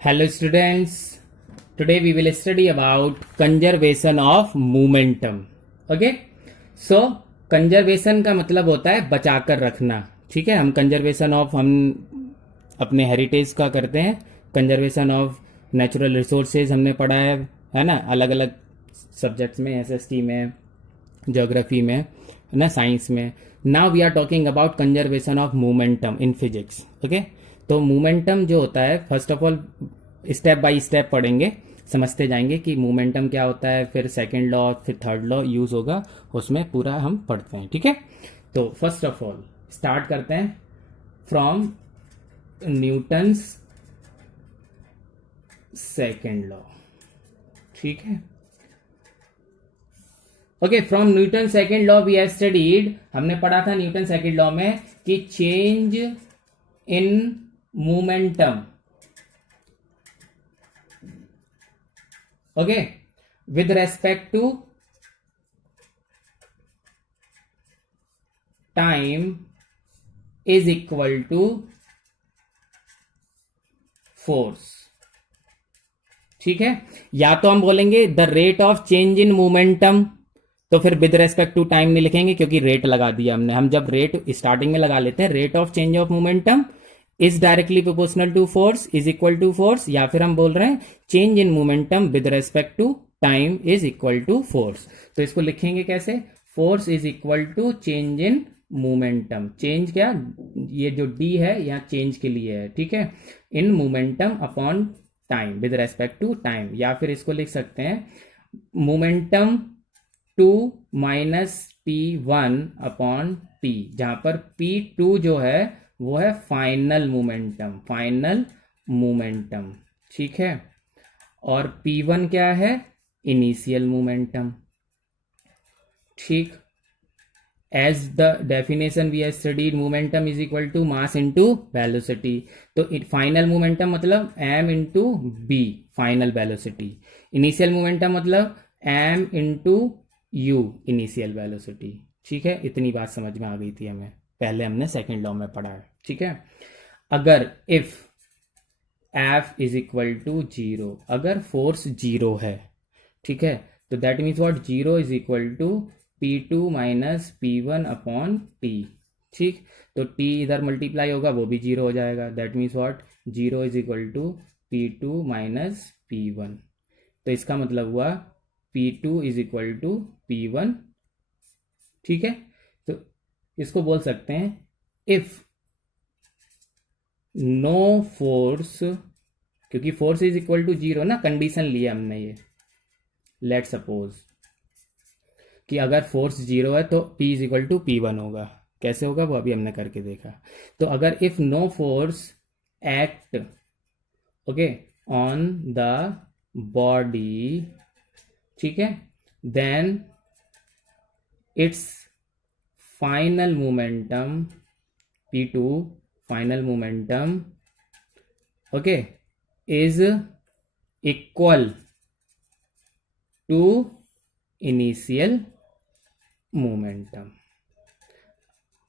Hello students, today we will study about conservation of momentum. Okay, so conservation का मतलब होता है बचाकर रखना. ठीक है, हम conservation of हम अपने हेरिटेज का करते हैं. कंजर्वेशन ऑफ नेचुरल रिसोर्सेज हमने पढ़ा है ना, अलग अलग सब्जेक्ट्स में, एसएसटी में, ज्योग्राफी में, है ना, साइंस में. Now we are talking about conservation of momentum in physics. Okay, तो मोमेंटम जो होता है, first of all step by step पढ़ेंगे, समझते जाएंगे कि मोमेंटम क्या होता है, फिर सेकंड लॉ, फिर थर्ड लॉ यूज होगा, उसमें पूरा हम पढ़ते हैं. ठीक है, तो फर्स्ट ऑफ ऑल स्टार्ट करते हैं फ्रॉम न्यूटन्स सेकंड लॉ. ठीक है, okay, from Newton second law we have studied, हमने पढ़ा था न्यूटन सेकंड लॉ में कि change in momentum, okay, with respect to time is equal to force. ठीक है, या तो हम बोलेंगे the rate of change in momentum, तो फिर विद रेस्पेक्ट टू टाइम नहीं लिखेंगे क्योंकि रेट लगा दिया हमने. हम जब रेट स्टार्टिंग में लगा लेते हैं, rate of change of momentum is directly proportional to force is equal to force, या फिर हम बोल रहे हैं change in momentum with respect to time is equal to force. तो इसको लिखेंगे कैसे, force is equal to change in momentum. Change क्या, ये जो डी है यहाँ चेंज के लिए है. ठीक है, in momentum upon time with respect to time, या फिर इसको लिख सकते हैं momentum 2 minus P1 upon T, जहां पर P2 जो है वो है फाइनल मोमेंटम, फाइनल मोमेंटम. ठीक है, और P1 क्या है, इनिशियल मोमेंटम. ठीक, as the definition we have studied, momentum is equal to mass into velocity. तो फाइनल मोमेंटम मतलब m into B, final velocity. Initial momentum मतलब m into u, initial velocity. ठीक है, इतनी बात समझ में आ गई थी हमें, पहले हमने सेकंड लॉ में पढ़ा है. ठीक है, अगर if f is equal to zero, अगर फोर्स जीरो है, ठीक है, तो that means what, zero is equal to P2 minus P1 upon T. ठीक, तो T इधर मल्टीप्लाई होगा, वो भी जीरो हो जाएगा. That means what, zero is equal to P2 minus P1. तो इसका मतलब हुआ P2 is equal to P1. ठीक है, तो इसको बोल सकते हैं इफ नो फोर्स, क्योंकि force is equal to zero ना, कंडीशन लिया हमने ये. लेट सपोज कि अगर फोर्स जीरो है तो P is equal to P1 होगा. कैसे होगा वो अभी हमने करके देखा. तो अगर if no force act, okay, on the body, ठीक है, then its final momentum P2, final momentum, okay, is equal to initial momentum.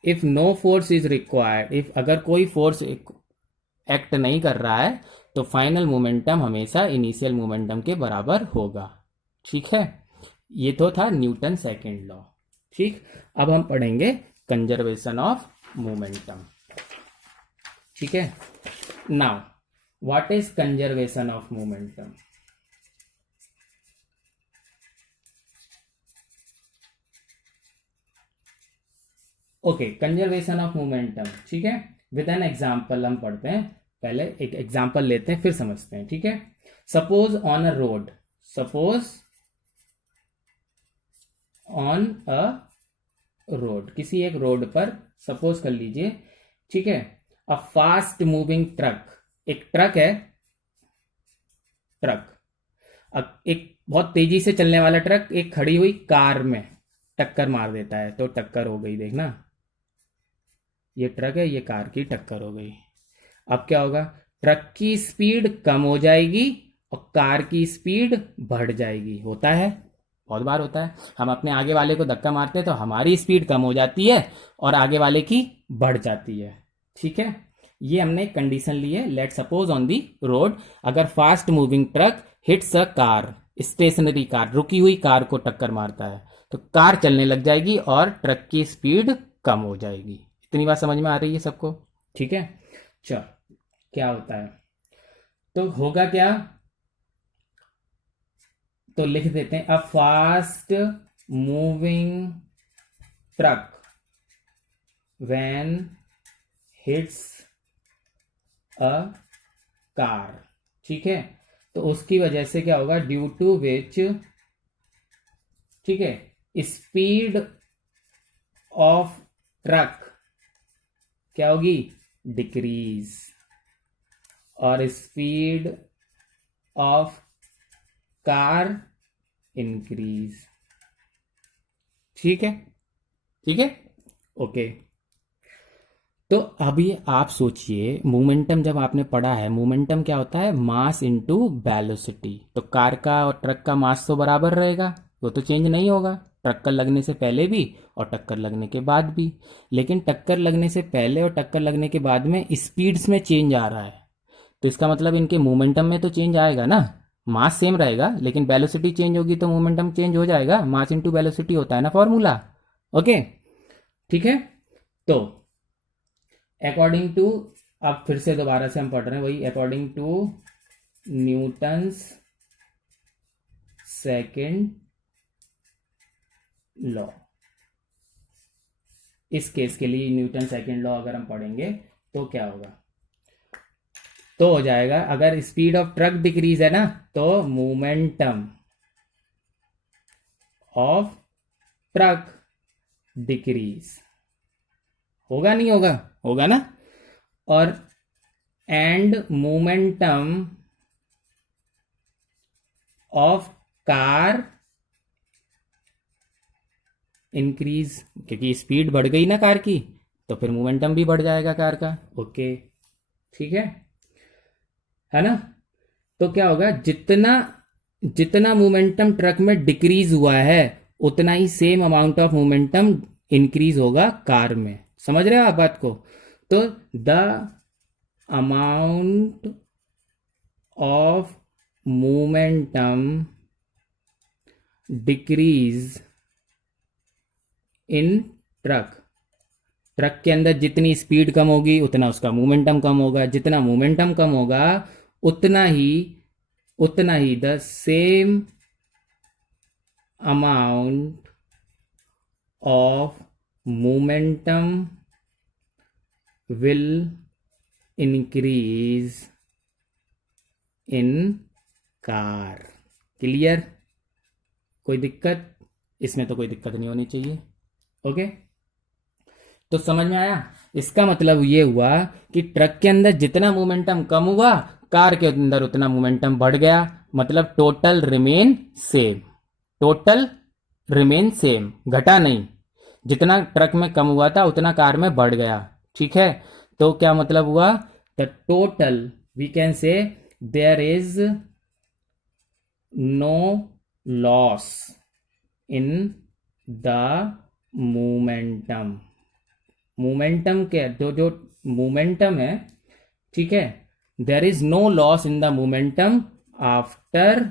If no force is required, if अगर कोई फोर्स एक्ट नहीं कर रहा है तो फाइनल मोमेंटम हमेशा इनिशियल मोमेंटम के बराबर होगा. ठीक है, ये तो था न्यूटन सेकंड लॉ. ठीक, अब हम पढ़ेंगे कंजर्वेशन ऑफ मोमेंटम. ठीक है, now what is conservation of momentum. Okay, conservation of momentum. ठीक है, विद एन एग्जाम्पल हम पढ़ते हैं. पहले एक एग्जाम्पल लेते हैं फिर समझते हैं. ठीक है, suppose on a road, suppose on a road, किसी एक रोड पर सपोज कर लीजिए. ठीक है, अ फास्ट मूविंग ट्रक, एक ट्रक है, ट्रक, एक बहुत तेजी से चलने वाला ट्रक एक खड़ी हुई कार में टक्कर मार देता है, तो टक्कर हो गई. देखना, ये ट्रक है, ये कार की टक्कर हो गई. अब क्या होगा, ट्रक की स्पीड कम हो जाएगी और कार की स्पीड बढ़ जाएगी. होता है, बहुत बार होता है. हम अपने आगे वाले को धक्का मारते हैं तो हमारी स्पीड कम हो जाती है और आगे वाले की बढ़ जाती है. ठीक है, ये हमने एक कंडीशन ली है, let suppose on the road अगर fast moving truck hits a car, stationary car, रुकी हुई कार को टक्कर मारता है, तो कार चलने लग जाएगी और ट्रक की स्पीड कम हो जाएगी। इतनी बात समझ में आ रही है सबको? ठीक है, चल क्या होता है, तो होगा क्या, तो लिख देते हैं a fast moving truck when hits a car. ठीक है, तो उसकी वजह से क्या होगा, ड्यू टू विच, ठीक है, स्पीड ऑफ ट्रक क्या होगी, डिक्रीज, और स्पीड ऑफ कार इंक्रीज। ठीक है, ठीक है, ओके। तो अभी आप सोचिए, मोमेंटम जब आपने पढ़ा है, मोमेंटम क्या होता है, मास इनटू वेलोसिटी। तो कार का और ट्रक का मास तो बराबर रहेगा, वो तो चेंज नहीं होगा, टक्कर लगने से पहले भी और टक्कर लगने के बाद भी। लेकिन टक्कर लगने से पहले और टक्कर लगने के बाद में स्पीड्स में चेंज आ रहा है, तो इसका मतलब इनके मोमेंटम में तो चेंज आएगा ना। मास सेम रहेगा लेकिन वेलोसिटी चेंज होगी तो मोमेंटम चेंज हो जाएगा, मास इनटू वेलोसिटी होता है ना फॉर्मूला। ओके, ठीक है, तो अकॉर्डिंग टू, अब फिर से दोबारा से हम पढ़ रहे हैं वही, according to Newton's second law. इस केस के लिए न्यूटन सेकेंड लॉ अगर हम पढ़ेंगे तो क्या होगा, तो हो जाएगा अगर स्पीड ऑफ ट्रक डिक्रीज है ना, तो मोमेंटम ऑफ ट्रक डिक्रीज होगा, नहीं होगा, होगा ना। और and momentum of car increase, क्योंकि स्पीड बढ़ गई ना कार की, तो फिर मोमेंटम भी बढ़ जाएगा कार का। ओके, ठीक है ना। तो क्या होगा, जितना जितना मोमेंटम ट्रक में डिक्रीज हुआ है उतना ही same amount of momentum increase होगा कार में। समझ रहे हो आप बात को? तो the amount of momentum decrease in truck, truck के अंदर जितनी स्पीड कम होगी उतना उसका मोमेंटम कम होगा, जितना मोमेंटम कम होगा उतना ही the same amount of momentum will increase in car. Clear? कोई दिक्कत इसमें? तो कोई दिक्कत नहीं होनी चाहिए। ओके, तो समझ में आया? इसका मतलब ये हुआ कि ट्रक के अंदर जितना मोमेंटम कम हुआ कार के अंदर उतना मोमेंटम बढ़ गया, मतलब total remain same, total remain same, घटा नहीं। जितना ट्रक में कम हुआ था उतना कार में बढ़ गया। ठीक है, तो क्या मतलब हुआ, the total we can say there is no loss in the momentum. Momentum के जो मोमेंटम है, ठीक है, there is no loss in the momentum after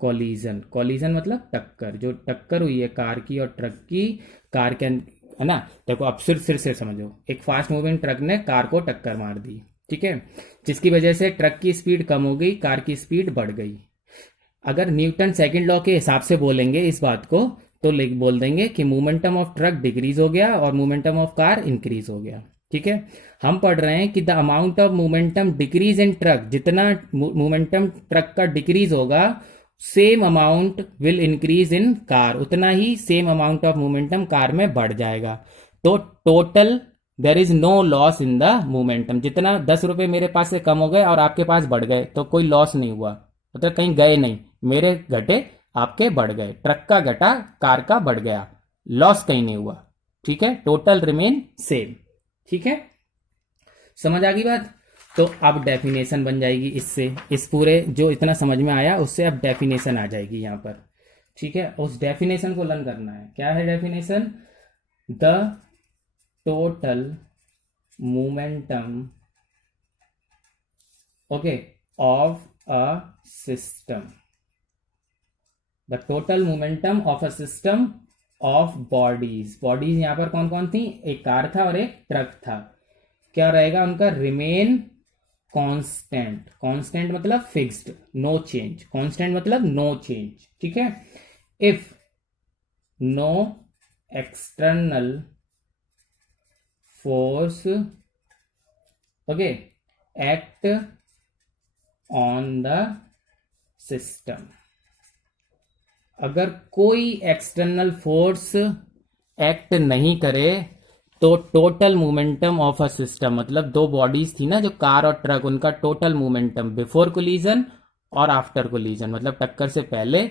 collision. Collision मतलब टक्कर, जो टक्कर हुई है कार की और ट्रक की, कार के है ना। देखो अब फिर से समझो, एक फास्ट मूविंग ट्रक ने कार को टक्कर मार दी, ठीक है, जिसकी वजह से ट्रक की स्पीड कम हो गई, कार की स्पीड बढ़ गई। अगर न्यूटन सेकंड लॉ के हिसाब से बोलेंगे इस बात को, तो बोल देंगे कि मोमेंटम ऑफ ट्रक डिक्रीज हो गया और मोमेंटम ऑफ कार इंक्रीज हो गया। ठीक है, हम पढ़ रहे हैं कि the amount of momentum decrease in truck, जितना मोमेंटम ट्रक का डिक्रीज होगा same amount will increase in car, उतना ही same amount of momentum car में बढ़ जाएगा। तो total there is no loss in the momentum. जितना 10 रुपए मेरे पास से कम हो गए और आपके पास बढ़ गए तो कोई लॉस नहीं हुआ, मतलब कहीं गए नहीं, मेरे घटे आपके बढ़ गए, ट्रक का घटा कार का बढ़ गया, लॉस कहीं नहीं हुआ। ठीक है, टोटल रिमेन सेम। ठीक है, समझ आ गई बात? तो अब डेफिनेशन बन जाएगी इससे, इस पूरे जो इतना समझ में आया उससे अब डेफिनेशन आ जाएगी यहां पर। ठीक है, उस डेफिनेशन को लर्न करना है। क्या है definition? The total momentum, okay, of a system, the total momentum of a system of bodies. bodies यहां पर कौन कौन थी, एक कार था और एक ट्रक था, क्या रहेगा उनका, रिमेन कांस्टेंट, कांस्टेंट मतलब फिक्स्ड, नो चेंज, कांस्टेंट मतलब नो चेंज, ठीक है। If no external force, okay, act on the system, अगर कोई एक्सटर्नल फोर्स एक्ट नहीं करे तो total momentum of a system, मतलब दो बॉडीज थी ना जो कार और ट्रक, उनका टोटल मोमेंटम बिफोर कोलिजन और आफ्टर कोलिजन, मतलब टक्कर से पहले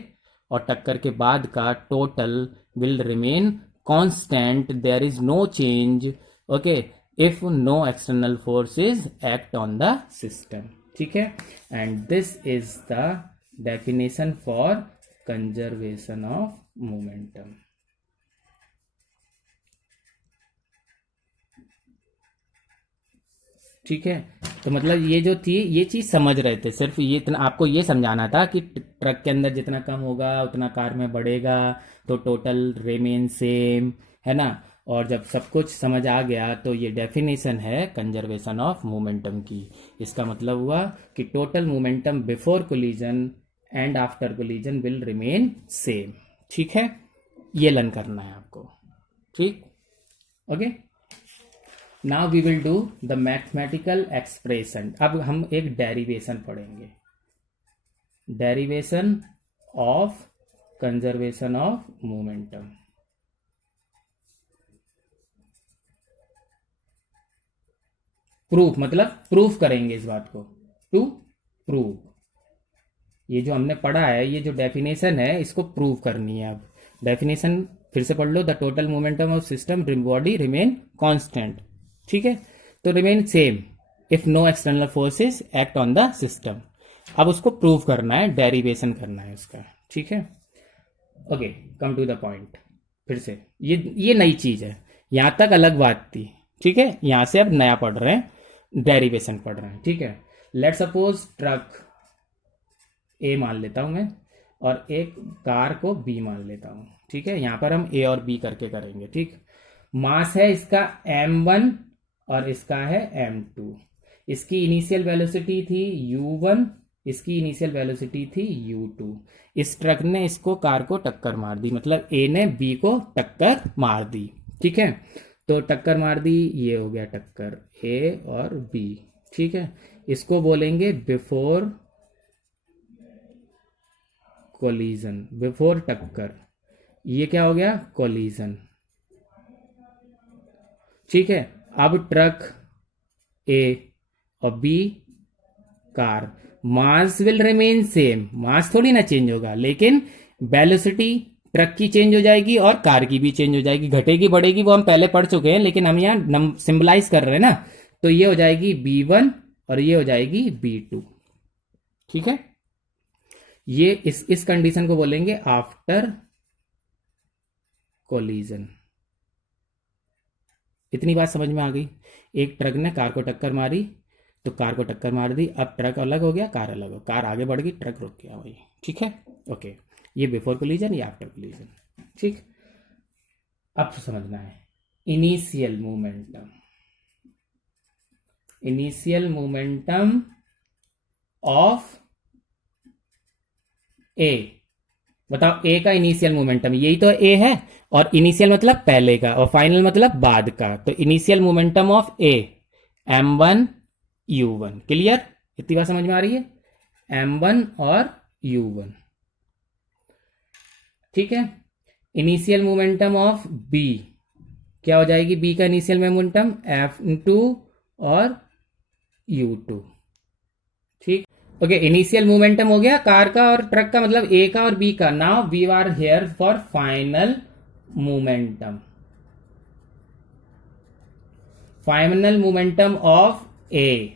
और टक्कर के बाद का total will remain constant, there is no change, okay, if no external forces act on the system, ठीक है। And this is the definition for conservation of momentum. ठीक है, तो मतलब ये जो थी ये चीज समझ रहे थे, सिर्फ ये इतना आपको ये समझाना था कि ट्रक के अंदर जितना कम होगा उतना कार में बढ़ेगा, तो टोटल रिमेन सेम, है ना। और जब सब कुछ समझ आ गया तो ये डेफिनेशन है कंजर्वेशन ऑफ मोमेंटम की। इसका मतलब हुआ कि total momentum before collision and after collision will remain same, ठीक है। ये लर्न करना है आपको, ठीक, okay. Now we will do the mathematical expression. अब हम एक डेरिवेशन पढ़ेंगे, derivation of conservation of momentum. Proof मतलब प्रूफ करेंगे इस बात को, टू प्रूव। ये जो हमने पढ़ा है, ये जो डेफिनेशन है, इसको प्रूव करनी है। अब डेफिनेशन फिर से पढ़ लो, the total momentum of system body remain constant, ठीक है, तो remain same if no external forces act on the system. अब उसको प्रूव करना है, डेरिवेशन करना है उसका, ठीक है, okay. Come to the point. फिर से ये नई चीज है, यहां तक अलग बात थी, ठीक है, यहां से अब नया पढ़ रहे हैं, डेरिवेशन पढ़ रहे हैं, ठीक है। लेट सपोज ट्रक ए मान लेता हूं मैं, और एक कार को बी मान लेता हूं, ठीक है। यहां पर हम ए और बी करके करेंगे, ठीक। मास है इसका m1 और इसका है m2। इसकी इनिशियल वेलोसिटी थी u1, इसकी इनिशियल वेलोसिटी थी u2। इस ट्रक ने इसको कार को टक्कर मार दी, मतलब ए ने बी को टक्कर मार दी, ठीक है। तो टक्कर मार दी, ये हो गया टक्कर ए और बी, ठीक है। इसको बोलेंगे बिफोर कोलिजन, बिफोर टक्कर, ये क्या हो गया, कोलिजन, ठीक है। अब ट्रक ए और B car, mass will remain same, mass थोड़ी ना चेंज होगा, लेकिन वेलोसिटी ट्रक की चेंज हो जाएगी और कार की भी चेंज हो जाएगी, घटेगी बढ़ेगी वो हम पहले पढ़ चुके हैं, लेकिन हम यहाँ सिंबलाइज कर रहे हैं ना, तो ये हो जाएगी b1 और ये हो जाएगी b2, ठीक है। ये इस कंडीशन को बोलेंगे आफ्टर कोलिजन। इतनी बात समझ में आ गई। एक ट्रक ने कार को टक्कर मारी, तो कार को टक्कर मार दी, अब ट्रक अलग हो गया, कार अलग हो, कार आगे बढ़ गई, ट्रक रुक गया, वही, ठीक है, ओके। ये बिफोर कोलिजन, ये आफ्टर कोलिजन, ठीक। अब समझना है initial momentum, initial momentum of A. बताओ ए का इनिशियल मोमेंटम, यही तो ए है, और इनिशियल मतलब पहले का और फाइनल मतलब बाद का, तो initial momentum of A m1 u1, clear, इतनी बात समझ में आ रही है, m1 और u1, ठीक है। इनिशियल मोमेंटम ऑफ b क्या हो जाएगी, b का इनिशियल मोमेंटम f2 और u2, ठीक, ओके। इनिशियल मोमेंटम हो गया कार का और ट्रक का, मतलब ए का और बी का। Now we are here for final momentum, final momentum of A,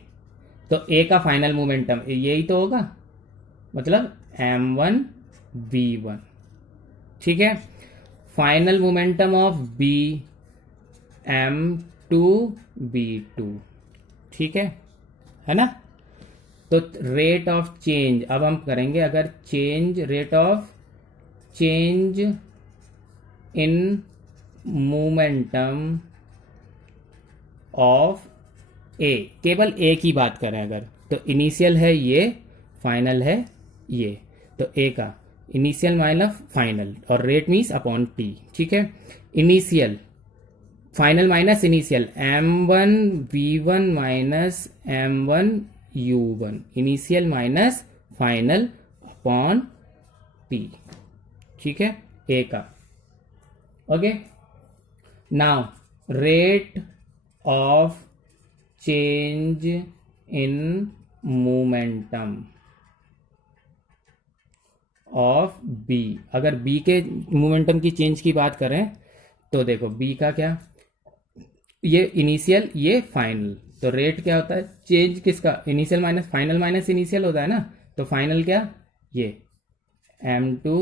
तो ए का फाइनल मोमेंटम यही तो होगा, मतलब m1 v1, ठीक है। Final momentum of B m2 B2, ठीक है ना। तो रेट ऑफ चेंज अब हम करेंगे, अगर change, rate of change in momentum of A, केवल ए की बात करें अगर, तो इनिशियल है ये, फाइनल है ये, तो ए का इनिशियल माइनस फाइनल, और रेट मीन्स अपॉन टी, ठीक है। Initial, final minus initial, m1 v1 minus m1 u1, initial minus final upon T, ठीक है, ए का। Okay, now rate of change in momentum of B, अगर B के momentum की change की बात करें तो देखो बी का क्या, ये इनिशियल ये फाइनल, तो रेट क्या होता है, चेंज किसका, initial minus final minus initial होता है ना, तो फाइनल क्या, ये m2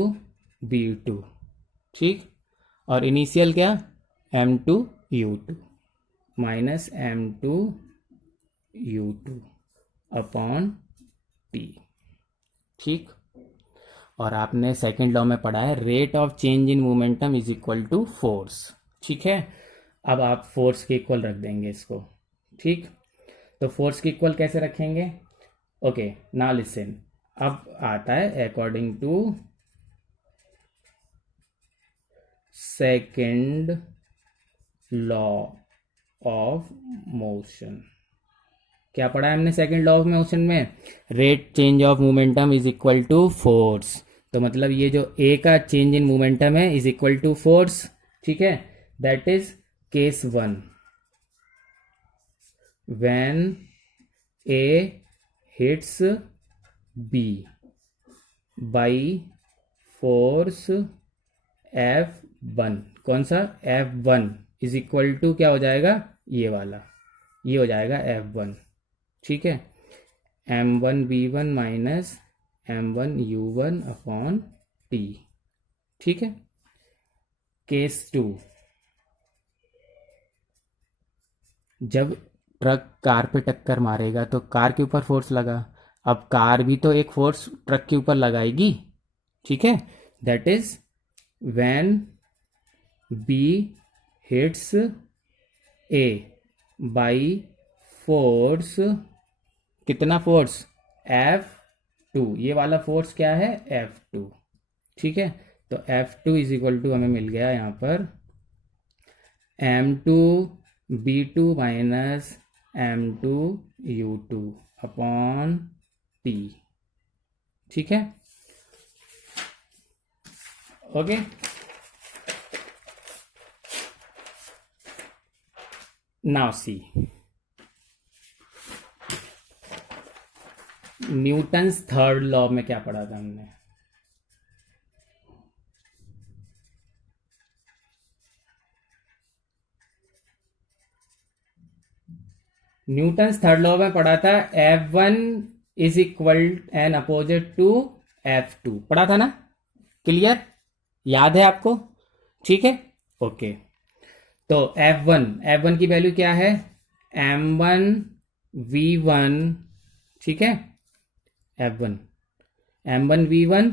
b2, ठीक, और इनिशियल क्या, m2 u2 minus m2 u2 upon T, ठीक। और आपने सेकंड लॉ में पढ़ा है rate of change in momentum is equal to force, ठीक है। अब आप फोर्स के इक्वल रख देंगे इसको, ठीक। तो फोर्स के इक्वल कैसे रखेंगे, ओके, नाउ लिसन, अब आता है according to second law of motion, क्या पढ़ा है हमने सेकंड लॉ ऑफ मोशन में, rate change of momentum is equal to force, तो मतलब ये जो ए का चेंज इन मोमेंटम है इज इक्वल टू फोर्स, ठीक है। That is case 1, when A hits B by force F1, कौन सा, F1 इज इक्वल टू क्या हो जाएगा, ये वाला, ये हो जाएगा F1, ठीक है, m1 v1 minus m1 u1 upon T, ठीक है। केस 2, जब ट्रक कार पे टक्कर मारेगा तो कार के ऊपर फोर्स लगा, अब कार भी तो एक फोर्स ट्रक के ऊपर लगाएगी, ठीक है। That is when B hits A by force, कितना फोर्स, F2, ये वाला फोर्स क्या है, F2, ठीक है। तो F2 इज इक्वल टू हमें मिल गया यहाँ पर m2 b2 minus m2 u2 upon T, ठीक है, okay. Now see, Newton's third law में क्या पढ़ा था हमने, न्यूटन्स थर्ड लॉ में पढ़ा था F1 is equal and opposite to F2, पढ़ा था ना, क्लियर, याद है आपको, ठीक है, ओके। तो F1 की वैल्यू क्या है, m1 v1, ठीक है, m1 v1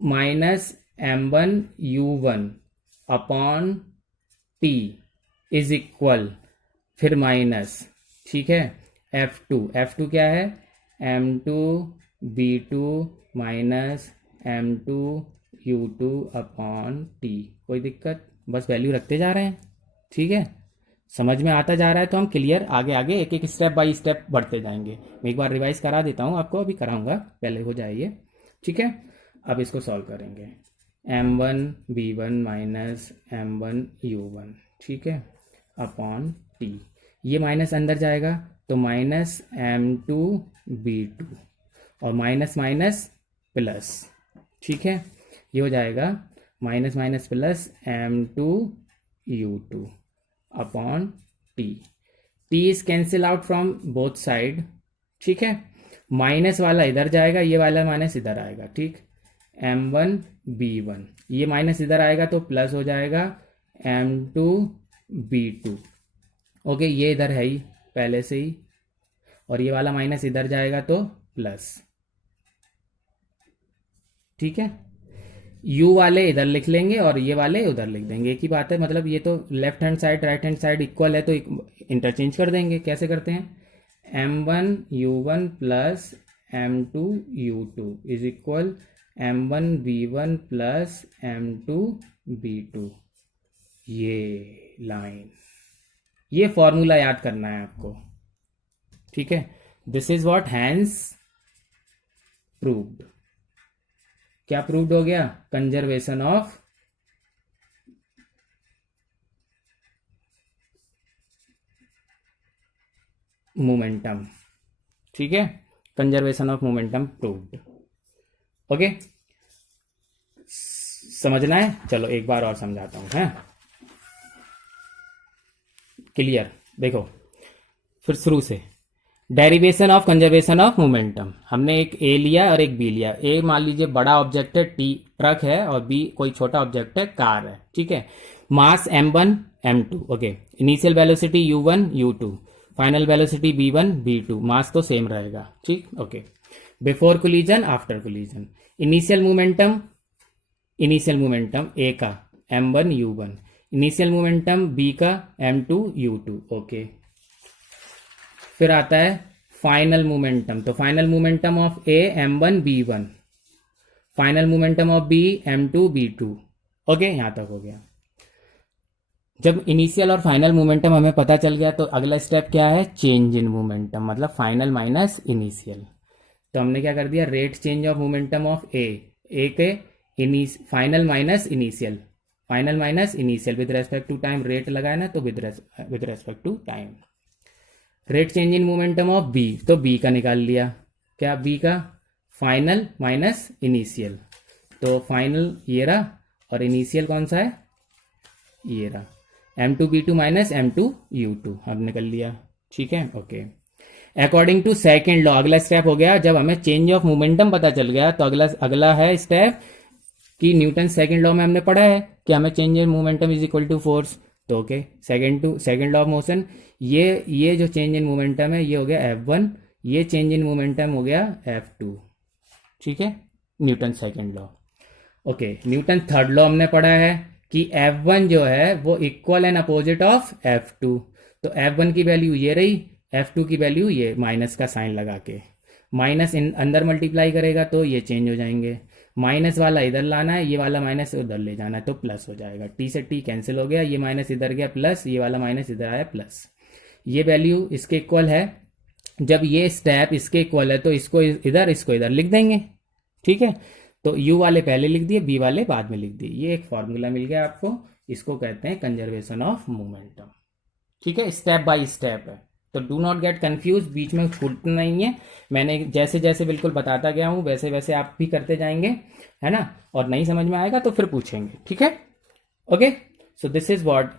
minus m1 u1 upon T is equal, फिर माइनस, ठीक है, F2 क्या है, m2 b2 minus m2 u2 upon T, कोई दिक्कत, बस वैल्यू रखते जा रहे हैं, ठीक है, समझ में आता जा रहा है, तो हम क्लियर आगे आगे एक एक स्टेप बाय स्टेप बढ़ते जाएंगे। मैं एक बार रिवाइज करा देता हूँ आपको, अभी कराऊंगा, पहले हो जाए ये, ठीक है। अब इसको सॉल्व करेंगे, m1 b1 minus m1 u1, ठीक है, अपॉन टी, ये माइनस अंदर जाएगा तो माइनस m2 b2 और माइनस माइनस प्लस, ठीक है, ये हो जाएगा minus minus plus m2 u2 upon T, T is cancel out from both side, ठीक है, माइनस वाला इधर जाएगा, ये वाला माइनस इधर आएगा, ठीक, m1 b1, ये माइनस इधर आएगा तो प्लस हो जाएगा m2 B2। ओके, ये इधर है ही पहले से ही, और ये वाला माइनस इधर जाएगा तो प्लस। ठीक है, u वाले इधर लिख लेंगे और ये वाले उधर लिख देंगे, एक ही बात है। मतलब ये तो left hand side right hand side equal है तो इंटरचेंज कर देंगे। कैसे करते हैं, m1u1 plus m2u2 is equal m1v1 plus m2v2। ये लाइन, ये फॉर्मूला याद करना है आपको। ठीक है, this is what hence proved. क्या प्रूव्ड हो गया, कंजर्वेशन ऑफ मोमेंटम। ठीक है, conservation of momentum proved. Okay, समझना है, चलो एक बार और समझाता हूं, है क्लियर। देखो फिर शुरू से, derivation of conservation of momentum. हमने एक ए लिया और एक बी लिया। ए मान लीजिए बड़ा ऑब्जेक्ट है, टी ट्रक है, और बी कोई छोटा ऑब्जेक्ट है, कार है। ठीक है, mass m1 m2। Okay, initial velocity u1 u2, final velocity v1 v2, mass तो सेम रहेगा। ठीक, okay. Before collision, after collision, initial momentum A का m1 u1, initial momentum B का m2 u2। ओके, फिर आता है फाइनल मोमेंटम। तो final momentum of A m1 b1, final momentum of B m2 b2। Okay, यहां तक हो गया। जब इनिशियल और फाइनल मोमेंटम हमें पता चल गया तो अगला स्टेप क्या है, चेंज इन मोमेंटम, मतलब फाइनल माइनस इनिशियल। तो हमने क्या कर दिया, rate change of momentum of A के final minus initial, final minus initial with respect to time, rate लगाया ना तो with respect to time. Rate change in momentum of B, तो बी का निकाल लिया, क्या बी का फाइनल माइनस इनिशियल। तो फाइनल ये रहा और इनिशियल कौन सा है, ये रहा, m2b2 माइनस m2u2 हम निकल लिया। ठीक है, okay. According to second law, अगला स्टेप हो गया, जब हमें चेंज ऑफ मोमेंटम पता चल गया तो अगला है स्टेप कि न्यूटन सेकेंड लॉ में हमने पढ़ा है कि हमें change in momentum is equal to force. तो okay, second law of motion, ये जो चेंज इन मोमेंटम है ये हो गया F1, ये चेंज इन मोमेंटम हो गया F2। ठीक है, Newton second law. Okay, Newton third law हमने पढ़ा है कि F1 जो है वो equal and opposite of F2। तो F1 की वैल्यू ये रही, F2 की वैल्यू ये, माइनस का साइन लगा के, माइनस अंदर मल्टीप्लाई करेगा तो ये चेंज हो जाएंगे, माइनस वाला इधर लाना है, ये वाला माइनस उधर ले जाना है तो प्लस हो जाएगा। टी से टी कैंसिल हो गया, ये माइनस इधर गया प्लस, ये वाला माइनस इधर आया प्लस। ये वैल्यू इसके इक्वल है, जब ये स्टेप इसके इक्वल है तो इसको इधर लिख देंगे। ठीक है, तो u वाले पहले लिख दिए, b वाले बाद में लिख दिए। ये एक फॉर्मूला मिल गया आपको, इसको कहते हैं कंजर्वेशन ऑफ मोमेंटम। ठीक है, स्टेप बाय स्टेप है, तो डू नॉट गेट कंफ्यूज, बीच में छूटना नहीं है। मैंने जैसे जैसे बिल्कुल बताता गया हूं वैसे वैसे आप भी करते जाएंगे, है ना, और नहीं समझ में आएगा तो फिर पूछेंगे। ठीक है, okay. So this is what,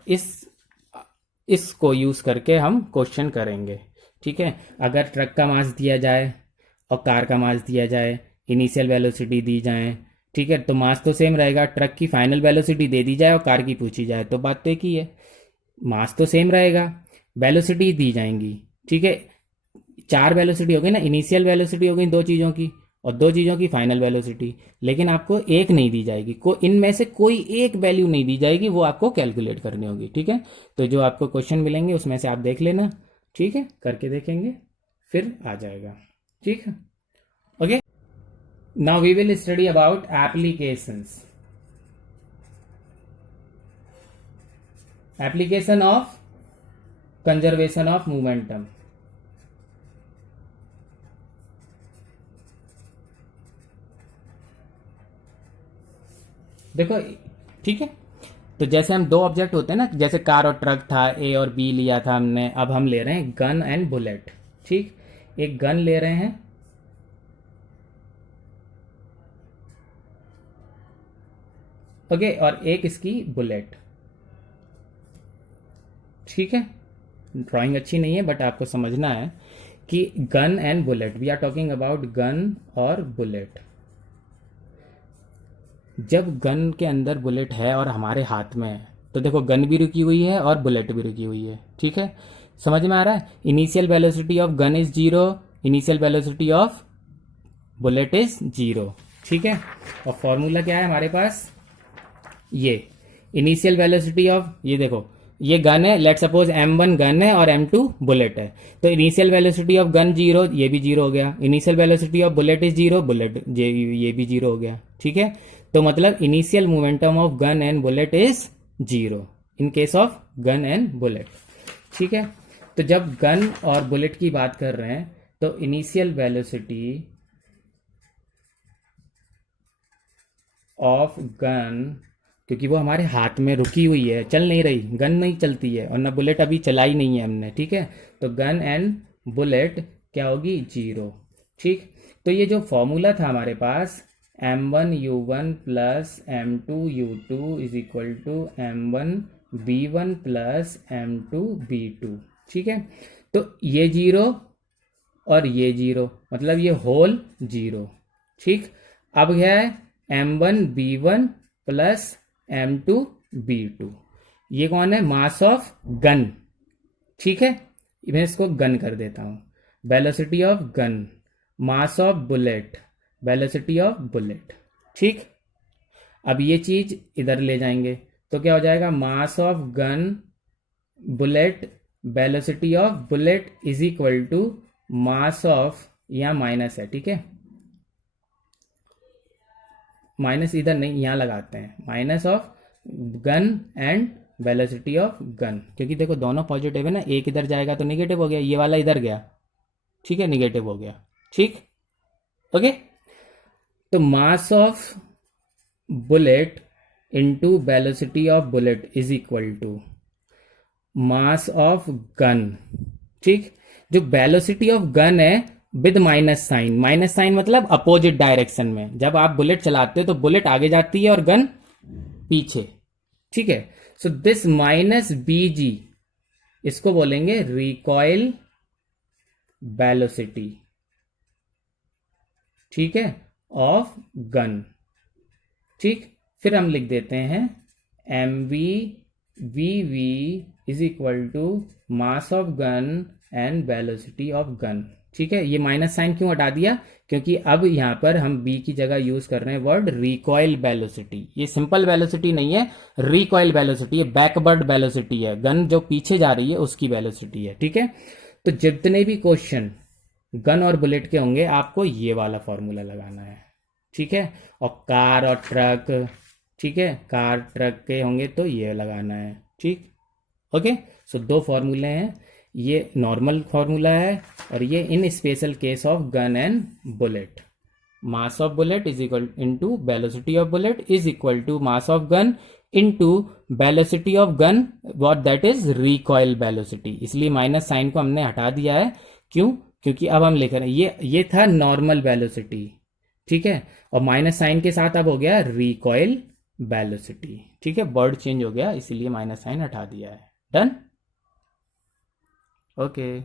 इसको यूज करके हम क्वेश्चन करेंगे। ठीक है, अगर ट्रक का मास दिया जाए और कार का मास दिया जाए, इनिशियल वेलोसिटी दी जाए, ठीक है, तो मास तो सेम रहेगा। ट्रक की फाइनल वेलोसिटी दे दी जाए और कार की पूछी जाए तो बात तो एक ही है, मास तो सेम रहेगा, वेलोसिटी दी जाएंगी। ठीक है, 4 वेलोसिटी हो गई ना, इनिशियल वेलोसिटी हो गई 2 चीज़ों की और 2 चीज़ों की फाइनल वेलोसिटी, लेकिन आपको एक नहीं दी जाएगी, इनमें से कोई एक वैल्यू नहीं दी जाएगी, वो आपको कैलकुलेट करनी होगी। ठीक है, तो जो आपको क्वेश्चन मिलेंगे उसमें से आप देख लेना। ठीक है, करके देखेंगे फिर आ जाएगा। ठीक है, okay. Now we will study about applications. Application of conservation of momentum. देखो, ठीक है, तो जैसे हम 2 ऑब्जेक्ट होते हैं ना, जैसे कार और ट्रक था, ए और बी लिया था हमने, अब हम ले रहे हैं गन एंड बुलेट। ठीक, एक गन ले रहे हैं, ओके, और एक इसकी बुलेट। ठीक है, ड्राइंग अच्छी नहीं है बट आपको समझना है कि gun and bullet, we are talking about gun और बुलेट। जब गन के अंदर बुलेट है और हमारे हाथ में है तो देखो गन भी रुकी हुई है और बुलेट भी रुकी हुई है, ठीक है, समझ में आ रहा है। Initial velocity of gun is 0, initial velocity of bullet is 0, ठीक है। और फॉर्मूला क्या है हमारे पास, ये इनिशियल वेलोसिटी ऑफ, ये देखो ये गन है, लेट सपोज m1 गन है और m2 बुलेट है, तो इनिशियल वेलोसिटी ऑफ गन 0, ये भी 0 हो गया। Initial velocity of bullet is 0, bullet ये भी 0 हो गया, ठीक है। तो मतलब initial momentum of gun and bullet is 0 in case of gun and bullet, ठीक है। तो जब गन और बुलेट की बात कर रहे हैं तो इनिशियल वेलोसिटी ऑफ गन, क्योंकि वो हमारे हाथ में रुकी हुई है, चल नहीं रही, गन नहीं चलती है और ना बुलेट अभी चलाई नहीं है हमने, ठीक है। तो गन एंड बुलेट क्या होगी, 0, ठीक। तो ये जो फॉर्मूला था हमारे पास m1u1 plus m2u2 is equal to m1b1 plus m2b2, ठीक है। तो ये 0 और ये 0, मतलब ये होल 0, ठीक। अब क्या है m1b1 प्लस m2b2, ये कौन है, मास ऑफ गन, ठीक है। मैं इसको गन कर देता हूं, velocity of gun, mass of bullet, velocity of bullet, ठीक। अब ये चीज इधर ले जाएंगे तो क्या हो जाएगा, mass of gun bullet velocity of bullet is equal to mass of, यहां माइनस है, ठीक है, माइनस इधर नहीं, यहां लगाते हैं, minus of gun and velocity of gun, क्योंकि देखो दोनों पॉजिटिव है ना, एक इधर जाएगा तो नेगेटिव हो गया, ये वाला इधर गया, ठीक है, नेगेटिव हो गया, ठीक, ओके। तो mass of bullet into velocity of bullet is equal to mass of gun, ठीक। जो वेलोसिटी ऑफ गन है with minus sign, minus sign मतलब अपोजिट डायरेक्शन में, जब आप बुलेट चलाते हो तो बुलेट आगे जाती है और गन पीछे, ठीक है। सो दिस माइनस bg, इसको बोलेंगे रिकॉइल वेलोसिटी, ठीक है, ऑफ गन, ठीक। फिर हम लिख देते हैं mv vv is equal to mass of gun and velocity of gun, ठीक है। ये माइनस साइन क्यों हटा दिया, क्योंकि अब यहां पर हम b की जगह यूज कर रहे हैं वर्ड रिकॉइल वेलोसिटी, ये सिंपल वेलोसिटी नहीं है, रिकॉइल वेलोसिटी है, बैकवर्ड वेलोसिटी है, गन जो पीछे जा रही है उसकी वेलोसिटी है, ठीक है। तो जितने भी क्वेश्चन गन और बुलेट के होंगे आपको ये वाला फॉर्मूला लगाना है, ठीक है। और कार और ट्रक, ठीक है, कार ट्रक के होंगे तो ये लगाना है, ठीक, ओके। सो दो फॉर्मूले हैं, ये नॉर्मल फार्मूला है और ये in special case of gun and bullet, mass of bullet is equal into velocity of bullet is equal to mass of gun into velocity of gun, what that is recoil velocity, इसलिए minus sign को हमने हटा दिया है, क्यों, क्योंकि अब हम लिख रहे हैं ये था नॉर्मल वेलोसिटी, ठीक है, और माइनस साइन के साथ अब हो गया रिकॉइल वेलोसिटी, ठीक है, वर्ड चेंज हो गया इसीलिए माइनस साइन हटा दिया है, डन, ओके।